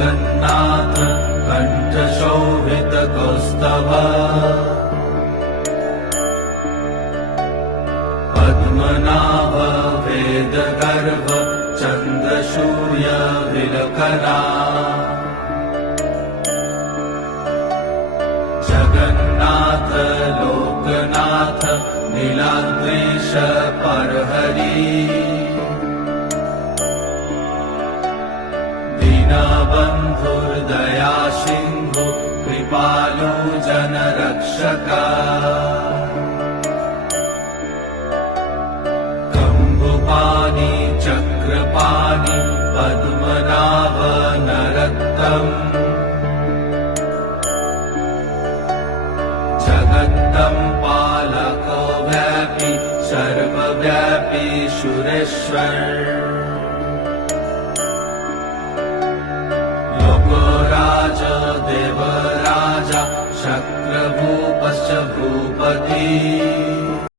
जगन्नाथ कण्ठशोभितकौस्तभ पद्मनाभ वेदगर्भ चन्द्रसूर्यविलकरा जगन्नाथ लोकनाथ नीलाद्रीश परहरि दीनबन्धुर्दया सिन्धु कृपालु जनरक्षका कम्बुपाणि चक्रपाणि पद्मनाभ नरोत्तम जगत्तं पालको व्यापी सर्वव्यापी सुरेश्वर लोकराज देवराज शक्रभूपश्च भूपति